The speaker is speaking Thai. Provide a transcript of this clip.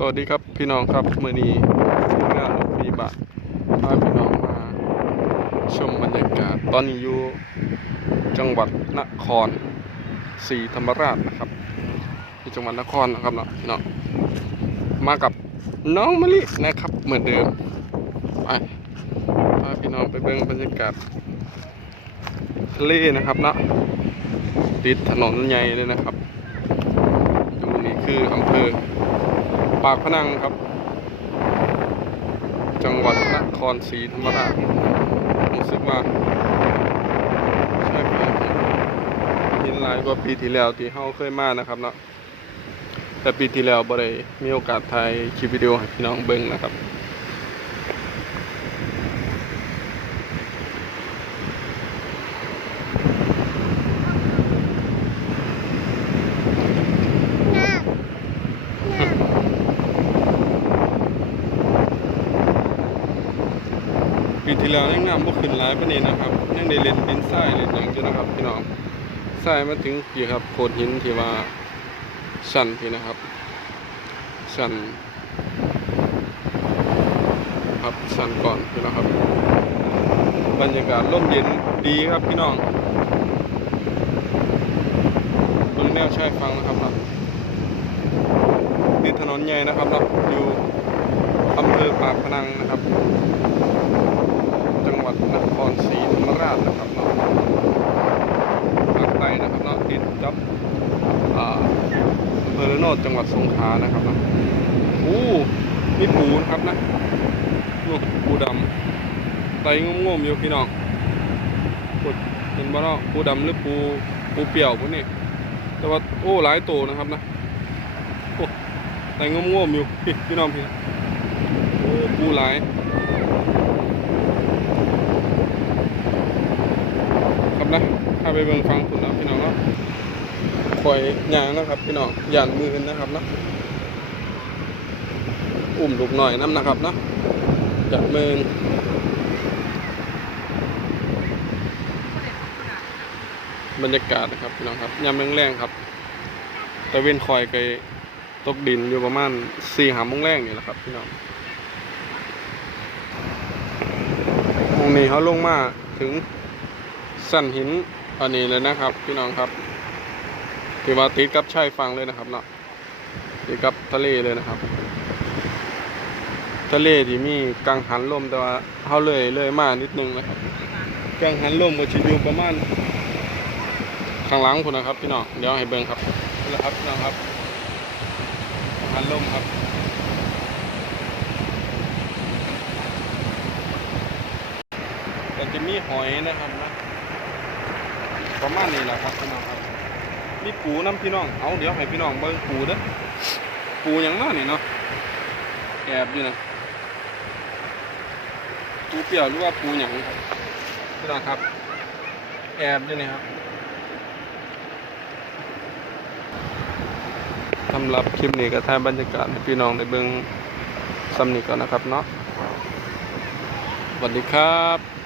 สวัสดีครับพี่น้องครับมื่อนี้ทีมงานรถพยาบาลพาพี่น้องมาชมบรรยากาศ ตอนนี้อยู่จังหวัดนครศรีธรรมราชนะครับที่จังหวัดนครนะครับเนาะพี่น้องมากับน้องมะลินะครับ เหมือนเดิมไปพาพี่น้องไปเบิ่งบรรยากาศทะเลนะครับเนาะติดถนนใหญ่เลยนะครับตรงนี้คืออำเภอ ปากพนังครับ จังหวัดนครศรีธรรมราชรู้สึกว่าใช่ครับยินหลายกว่าปีที่แล้วที่เฮาเคยมานะครับเนาะแต่ปีที่แล้วบ่ได้มีโอกาสถ่ายคลิปวิดีโอให้พี่น้องเบิ่งนะครับ ที่แล้วยังน้ำบ่ขึ้นหลายปานนี้นะครับ ยังได้เล่นดินทรายเล่นหยังอยู่นะครับพี่น้องทรายมาถึงพี่ครับโขดหินที่ว่าสั่นพี่นะครับสั่นครับสั่นก่อนพี่นะครับ บรรยากาศร่มเย็นดีครับพี่น้องบนแนวชายฝั่งนะครับครับนี่ถนนใหญ่นะครับเนาอยู่อำเภอปากพนังนะครับ นครศรีธรรมราชนะครับเนาะภาคใต้นะครับเนาะติดกับอ่าอำเภอระโนดจังหวัดสงขลานะครับเนาะโอ้มีปูนะครับนะลูกปูดำไตงงๆอยู่พี่น้องกดเห็นบ่เนาะปูดำหรือปูปูเปี่ยวพวกนี้แต่ว่าโอ้หลายโตนะครับนะโอ้ไตงงๆอยู่พี่พี่น้องพี่โอ้ปูหลาย ครับนะถ้าไปเบิ่งฟังคุณนะพี่น้องเนาะคอยยางนะครับพี่น้องย่านมือนะครับเนาะอุ้มลูกหน่อยน้ำนะครับเนาะจัดมือบรรยากาศนะครับพี่น้องครับยามแรงๆครับตะเวนคอยไกลตกดินอยู่ประมาณสี่หาโมงแรงนี่แหละครับพี่น้องตรงนี้เขาลงมาถึง สันหินอันนี้เลยนะครับ พี่น้องครับที่ว่าติดกับชายฝั่งเลยนะครับเนาะติดกับทะเลเลยนะครับ ทะเลที่มีกังหันลมแต่ว่าเขาเลยเลยมานิดนึงนะครับกังหันลมก็จะอยู่ประมาณข้างหลังคุณนะครับ พี่น้องเดี๋ยวให้เบิ่งครับนี่แหละครับพี่น้องครับกังหันลมครับก็จะมีหอยนะครับนะ ประมาณนี้แหละครับพี่น้องครับมีปูน้ำพี่น้องเอาเดี๋ยวให้พี่น้องเบิ่งปูเด้อปูหยังน้านี่เนาะแอบอยู่นะปูเปียวหรือว่าปูหยังพี่น้องครับ แอบอยู่นี่ครับสำหรับคลิปนี้ก็ถ่ายบรรยากาศให้พี่น้องได้เบิ่งซ้ำนี้ก่อนนะครับเนาะสวัสดีครับ